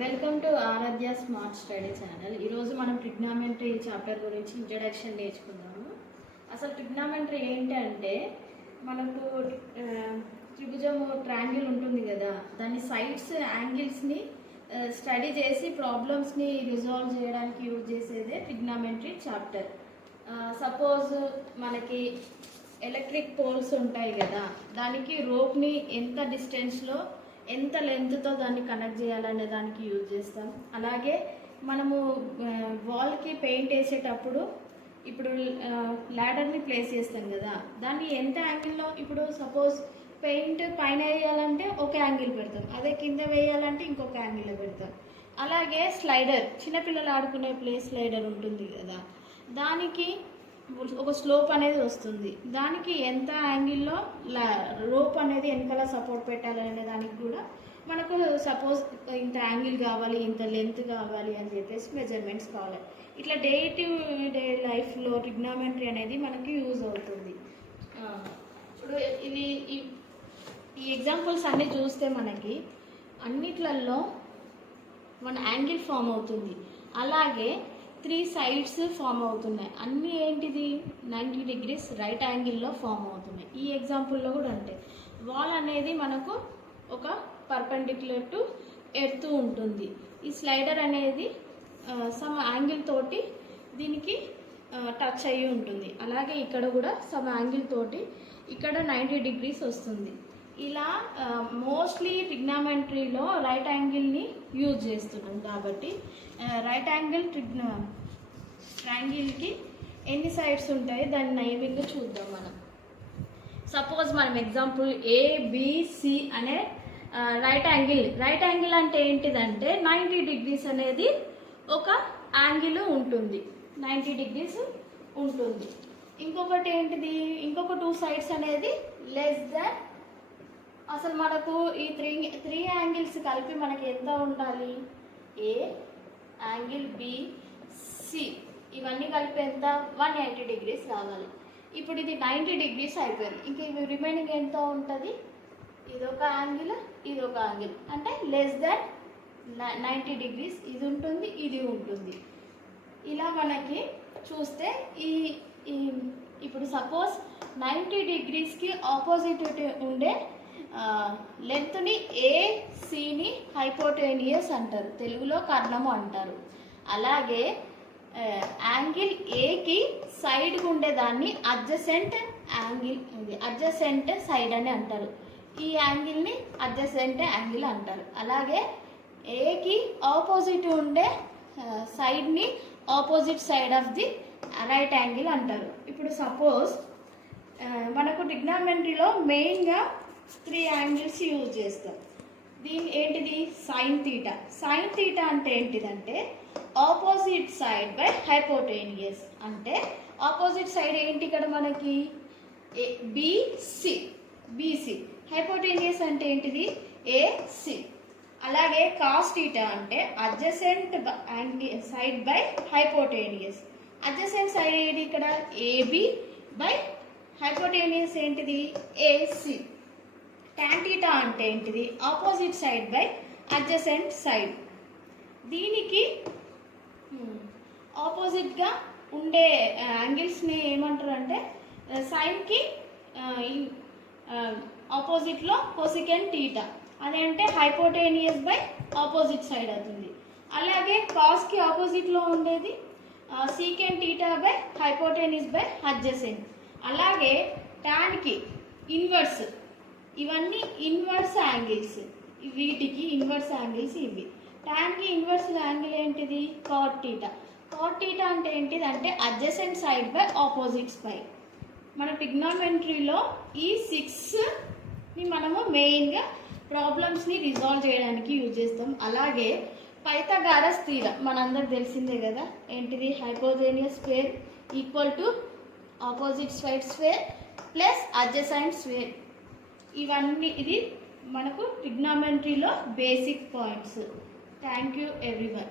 Welcome to Aaradhya smart study channel. ఈరోజు మనం trigonometry chapter గురించి ఇంట్రడక్షన్ నేర్చుకుందాము. అసలు ట్రిగ్నామెంటరీ ఏంటంటే మనకు త్రిభుజము ట్రయాంగిల్ ఉంటుంది కదా, దాని సైడ్స్ యాంగిల్స్ని స్టడీ చేసి ప్రాబ్లమ్స్ని రిజాల్వ్ చేయడానికి యూజ్ చేసేదే ట్రిగ్నామెంటరీ చాప్టర్. సపోజ్ మనకి ఎలక్ట్రిక్ పోల్స్ ఉంటాయి కదా, దానికి రోప్ని ఎంత డిస్టెన్స్లో ఎంత లెంత్తో దాన్ని కనెక్ట్ చేయాలనే దానికి యూజ్ చేస్తాం. అలాగే మనము వాల్కి పెయింట్ వేసేటప్పుడు ఇప్పుడు ల్యాడర్ని ప్లేస్ చేస్తాం కదా, దాన్ని ఎంత యాంగిల్లో, ఇప్పుడు సపోజ్ పెయింట్ పైన వేయాలంటే ఒక యాంగిల్ పెడతాం, అదే కింద వేయాలంటే ఇంకొక యాంగిల్లో పెడతాం. అలాగే స్లైడర్, చిన్నపిల్లలు ఆడుకునే ప్లే స్లైడర్ ఉంటుంది కదా, దానికి ఒక స్లోప్ అనేది వస్తుంది, దానికి ఎంత యాంగిల్లో రోప్ అనేది వెనకాల సపోర్ట్ పెట్టాలనే దానికి కూడా మనకు సపోజ్ ఇంత యాంగిల్ కావాలి, ఇంత లెంత్ కావాలి అని చెప్పేసి మెజర్మెంట్స్ కావాలి. ఇట్లా డే టు డే లైఫ్లో ట్రిగ్నామెంటరీ అనేది మనకి యూజ్ అవుతుంది. ఇప్పుడు ఇది ఈ ఎగ్జాంపుల్స్ అన్నీ చూస్తే మనకి అన్నిట్లలో మన యాంగిల్ ఫామ్ అవుతుంది. అలాగే 3 సైడ్స్ ఫామ్ అవుతున్నాయి. అన్నీ ఏంటిది 90 డిగ్రీస్ రైట్ యాంగిల్లో ఫామ్ అవుతున్నాయి. ఈ ఎగ్జాంపుల్లో కూడా అంటే వాల్ అనేది మనకు ఒక పర్పెండిక్యులర్ టు ఎర్త్ ఉంటుంది. ఈ స్లైడర్ అనేది సమ్ యాంగిల్ తోటి దీనికి టచ్ అయ్యి ఉంటుంది. అలాగే ఇక్కడ కూడా సమ్ యాంగిల్ తోటి ఇక్కడ 90 డిగ్రీస్ వస్తుంది. ఇలా మోస్ట్లీ ట్రిగ్నామెంటరీలో రైట్ యాంగిల్ని యూజ్ చేస్తున్నాం కాబట్టి రైట్ యాంగిల్ ట్రయాంగిల్కి ఎన్ని సైడ్స్ ఉంటాయి దాని నైవింగ్ చూద్దాం మనం. సపోజ్ మనం ఎగ్జాంపుల్ ఏబిసి అనే రైట్ యాంగిల్ అంటే ఏంటిదంటే 90 డిగ్రీస్ అనేది ఒక యాంగిల్ ఉంటుంది, 90 డిగ్రీస్ ఉంటుంది. ఇంకొకటి ఏంటిది, ఇంకొక 2 సైడ్స్ అనేది లెస్ దాన్, అసలు మనకు ఈ త్రీ యాంగిల్స్ కలిపి మనకి ఎంత ఉండాలి, ఏ యాంగిల్ బిసి ఇవన్నీ కలిపి ఎంత 180 డిగ్రీస్ రావాలి. ఇప్పుడు ఇది 90 డిగ్రీస్ అయిపోయింది, ఇంకా ఇవి రిమైనింగ్ ఎంత ఉంటుంది, ఇదొక యాంగిల్ ఇదొక యాంగిల్, అంటే లెస్ దాన్ 90 డిగ్రీస్ ఇది ఉంటుంది ఇది ఉంటుంది. ఇలా మనకి చూస్తే ఇప్పుడు సపోజ్ 90 డిగ్రీస్కి ఆపోజిట్ ఉండే లెంత్ని ఏసీని హైపోటేనియస్ అంటారు, తెలుగులో కర్ణము అంటారు. అలాగే యాంగిల్ ఏకి సైడ్కి ఉండేదాన్ని అడ్జసెంట్ యాంగిల్, అడ్జసెంట్ సైడ్ అని అంటారు. ఈ యాంగిల్ని అడ్జసెంట్ యాంగిల్ అంటారు. అలాగే ఏకి ఆపోజిట్ ఉండే సైడ్ని opposite side of the right angle అంటారు. ఇప్పుడు సపోజ్ మనకు ట్రిగ్నామెంటరీలో మెయిన్గా 3 యాంగిల్స్ యూజ్ చేస్తాం. దీని ఏంటిది సైన్ థీటా అంటే ఏంటిదంటే ఆపోజిట్ సైడ్ బై హైపోటేనియస్, అంటే ఆపోజిట్ సైడ్ ఏంటి ఇక్కడ మనకి బీసీ, హైపోటేనియస్ అంటే ఏంటిది ఏసి. అలాగే కాస్ థీటా అంటే adjacent side by hypotenuse, adjacent side ఏంటి ఇక్కడ ఏబి బై హైపోటేనియస్ ఏంటిది ఏసి. tan theta అంటే ఏంటిది opposite side by adjacent side. దీనికి ఆపోజిట్గా ఉండే యాంగిల్స్ని ఏమంటారు అంటే సైన్కి ఆపోజిట్లో కొసికెంట్ థీటా, అదంటే హైపోటేనియస్ బై ఆపోజిట్ సైడ్ అవుతుంది. అలాగే కాస్కి ఆపోజిట్లో ఉండేది secant theta by hypotenuse by adjacent. అలాగే టాన్కి ఇన్వర్స్, ఇవన్నీ ఇన్వర్స్ యాంగిల్స్, వీటికి ఇన్వర్స్ యాంగిల్స్ ఇవి. టాన్కి ఇన్వర్స్ యాంగిల్ ఏంటిది కాట్ థీటా అంటే ఏంటిది అంటే adjacent side by opposite side. మన ట్రిగ్నామెంటరీలో ఈ 6ని మనము మెయిన్గా ప్రాబ్లమ్స్ని రిజాల్వ్ చేయడానికి యూజ్ చేస్తాం. అలాగే పైథాగరస్ థీరం మనందరికి తెలిసిందే కదా, ఏంటిది hypotenuse square equal to opposite side square plus adjacent square. ఇవన్నీ ఇది మనకు ట్రిగ్నామెంటరీలో basic points. Thank you everyone.